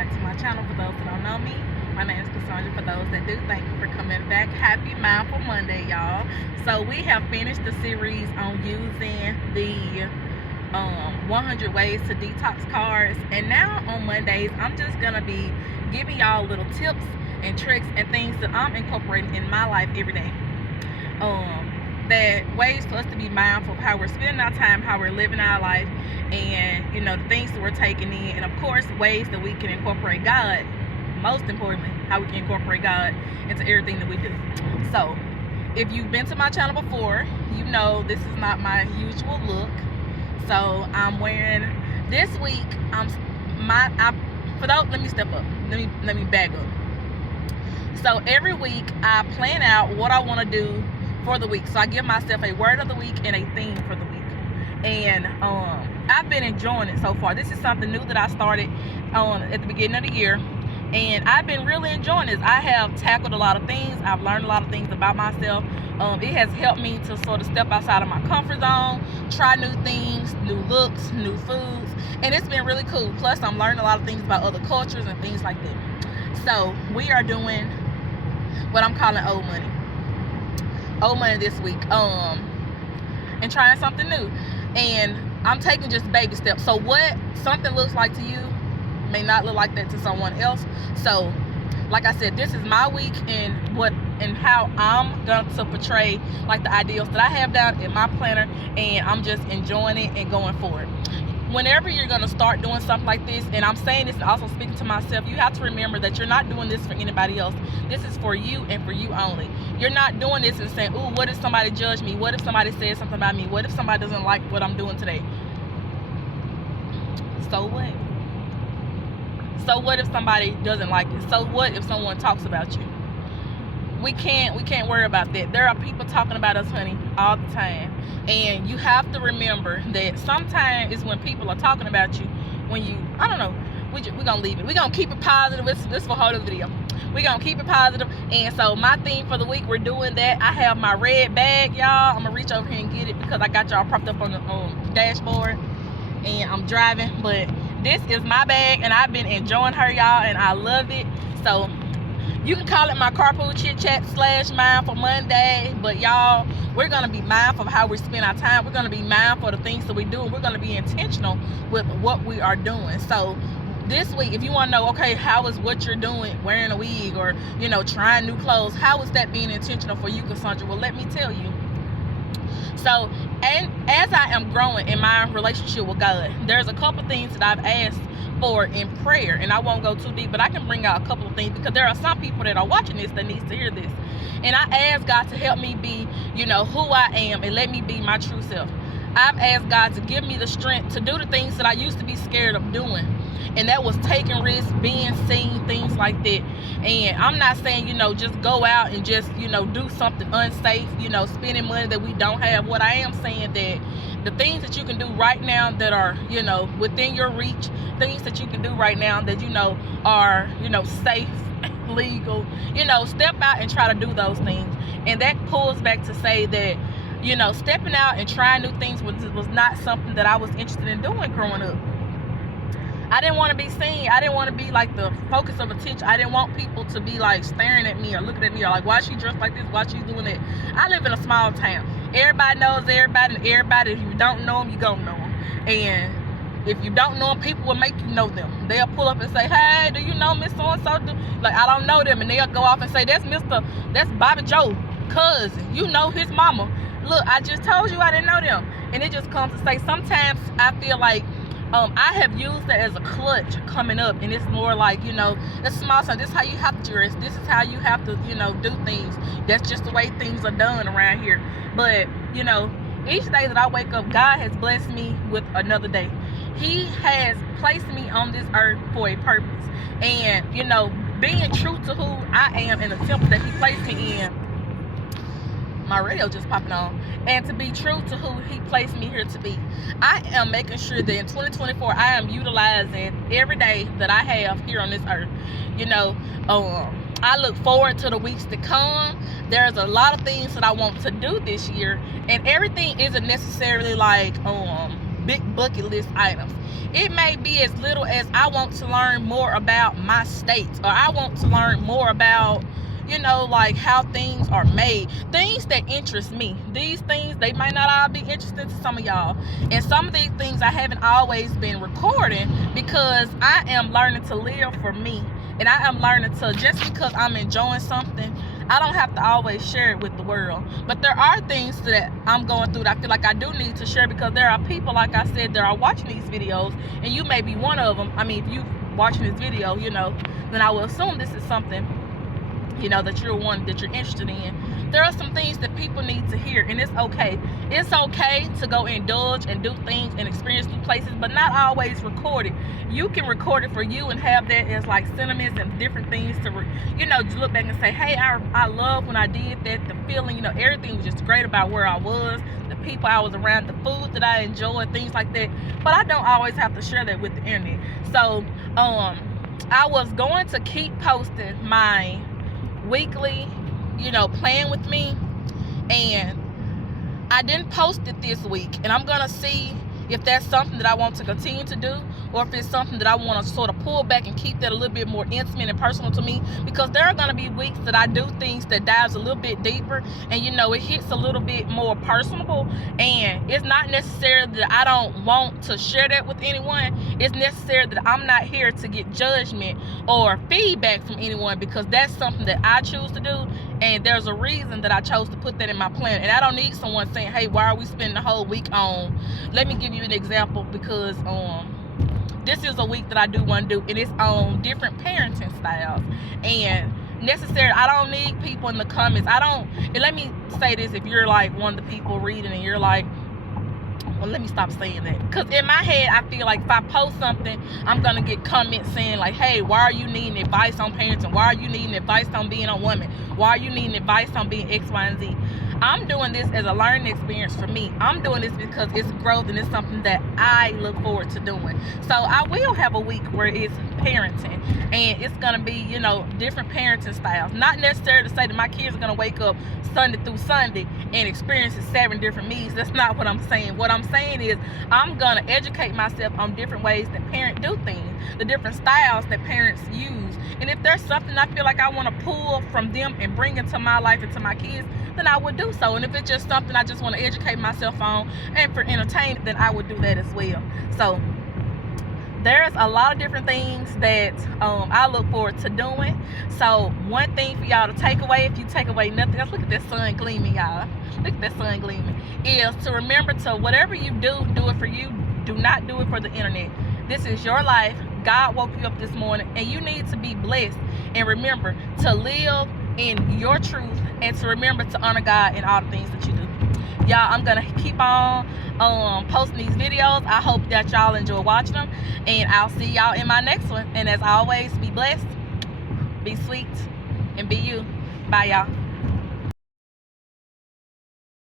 back to my channel. For those that don't know me, my name is Cassandra. For those that do, thank you for coming back. Happy Mindful Monday, y'all. So we have finished the series on using the 100 ways to detox cards, and now on Mondays I'm just gonna be giving y'all little tips and tricks and things that I'm incorporating in my life every day. That ways for us to be mindful of how we're spending our time, how we're living our life, and the things that we're taking in, and of course ways that we can incorporate God. Most importantly, how we can incorporate God into everything that we do. So if you've been to my channel before, you know this is not my usual look. So I'm wearing this week. Let me step up. Let me back up. So every week I plan out what I want to do for the week. So I give myself a word of the week and a theme for the week. And I've been enjoying it so far. This is something new that I started at the beginning of the year. And I've been really enjoying this. I have tackled a lot of things. I've learned a lot of things about myself. It has helped me to sort of step outside of my comfort zone, try new things, new looks, new foods. And it's been really cool. Plus, I'm learning a lot of things about other cultures and things like that. So we are doing what I'm calling old money. Old money this week. And trying something new. And I'm taking just baby steps. So what something looks like to you may not look like that to someone else. So like I said, this is my week and how I'm going to portray like the ideals that I have down in my planner, and I'm just enjoying it and going forward. Whenever you're going to start doing something like this, and I'm saying this and also speaking to myself, you have to remember that you're not doing this for anybody else. This is for you and for you only. You're not doing this and saying, ooh, what if somebody judge me? What if somebody says something about me? What if somebody doesn't like what I'm doing today? So what? So what if somebody doesn't like it? So what if someone talks about you? We can't worry about that. There are people talking about us, honey, all the time. And you have to remember that sometimes it's when people are talking about you, when you, I don't know, we're gonna leave it. We're gonna keep it positive. This for a whole other video. We're gonna keep it positive. And so my theme for the week, we're doing that. I have my red bag, y'all. I'm gonna reach over here and get it because I got y'all propped up on the dashboard and I'm driving. But this is my bag and I've been enjoying her, y'all, and I love it. So you can call it my carpool chit chat / mindful Monday, but y'all, we're gonna be mindful of how we spend our time. We're gonna be mindful of the things that we do, and we're gonna be intentional with what we are doing. So this week, if you want to know, okay, how is what you're doing, wearing a wig or trying new clothes, how is that being intentional for you, Cassandra? Well, let me tell you. So, and as I am growing in my relationship with God, there's a couple things that I've asked for in prayer, and I won't go too deep, but I can bring out a couple of things because there are some people that are watching this that needs to hear this. And I asked God to help me be, who I am, and let me be my true self. I've asked God to give me the strength to do the things that I used to be scared of doing. And that was taking risks, being seen, things like that. And I'm not saying, just go out and just, do something unsafe, spending money that we don't have. What I am saying that the things that you can do right now that are, within your reach, things that you can do right now that, are, safe, legal, step out and try to do those things. And that pulls back to say that, stepping out and trying new things was not something that I was interested in doing growing up. I didn't want to be seen. I didn't want to be like the focus of attention. I didn't want people to be like staring at me or looking at me or like, why she dressed like this? Why she doing that? I live in a small town. Everybody knows everybody, and everybody, if you don't know them, you gonna know them. And if you don't know them, people will make you know them. They'll pull up and say, hey, do you know Miss So-and-so? Like, I don't know them. And they'll go off and say, that's Bobby Joe, cousin. You know his mama. Look, I just told you I didn't know them. And it just comes to say, sometimes I feel like I have used that as a clutch coming up, and it's more like, that's small stuff. This is how you have to dress. This is how you have to, do things. That's just the way things are done around here. But, each day that I wake up, God has blessed me with another day. He has placed me on this earth for a purpose. And, being true to who I am in the temple that he placed me in, my radio just popping on, and to be true to who he placed me here to be. I am making sure that in 2024 I am utilizing every day that I have here on this earth. I look forward to the weeks to come. There's a lot of things that I want to do this year, and everything isn't necessarily like big bucket list items. It may be as little as I want to learn more about my state, or I want to learn more about, you know, like how things are made, things that interest me. These things, they might not all be interesting to some of y'all, and some of these things I haven't always been recording because I am learning to live for me, and I am learning to, just because I'm enjoying something, I don't have to always share it with the world. But there are things that I'm going through that I feel like I do need to share, because there are people, like I said, that are watching these videos, and you may be one of them. I mean, if you watching this video, you know, then I will assume this is something, you know, that you're interested in. There are some things that people need to hear, and it's okay. It's okay to go indulge and do things and experience new places, but not always record it. You can record it for you and have that as like sentiments and different things to, you know, just look back and say, hey, I love when I did that, the feeling, you know, everything was just great about where I was, the people I was around, the food that I enjoyed, things like that. But I don't always have to share that with the internet. So I was going to keep posting my weekly, you know, playing with me, and I didn't post it this week, and I'm gonna see if that's something that I want to continue to do, or if it's something that I want to sort of pull back and keep that a little bit more intimate and personal to me, because there are going to be weeks that I do things that dives a little bit deeper, and you know, it hits a little bit more personable, and it's not necessarily that I don't want to share that with anyone. It's necessary that I'm not here to get judgment or feedback from anyone, because that's something that I choose to do, and there's a reason that I chose to put that in my plan. And I don't need someone saying, hey, why are we spending the whole week on, let me give you an example, because this is a week that I do want to do, and it's on different parenting styles. And necessarily, I don't need people in the comments. And let me say this, if you're like one of the people reading and you're like, well, let me stop saying that, because in my head I feel like if I post something, I'm gonna get comments saying like, hey, why are you needing advice on parenting? Why are you needing advice on being a woman? Why are you needing advice on being X, Y, and Z? I'm doing this as a learning experience for me. I'm doing this because it's growth, and it's something that I look forward to doing. So I will have a week where it's parenting, and it's gonna be, you know, different parenting styles. Not necessarily to say that my kids are gonna wake up Sunday through Sunday and experience 7 different me's. That's not what I'm saying. What I'm saying is I'm gonna educate myself on different ways that parents do things, the different styles that parents use. And if there's something I feel like I want to pull from them and bring into my life and to my kids, then I would do so. And if it's just something I just want to educate myself on and for entertainment, then I would do that as well. So there's a lot of different things that I look forward to doing. So one thing for y'all to take away, if you take away nothing else, look at that sun gleaming, y'all. Look at that sun gleaming. Is to remember to, whatever you do, do it for you. Do not do it for the internet. This is your life. God woke you up this morning, and you need to be blessed. And remember to live in your truth, and to remember to honor God in all the things that you do. Y'all, I'm gonna keep on posting these videos. I hope that y'all enjoy watching them, and I'll see y'all in my next one. And as always, be blessed, be sweet, and be you. Bye, y'all.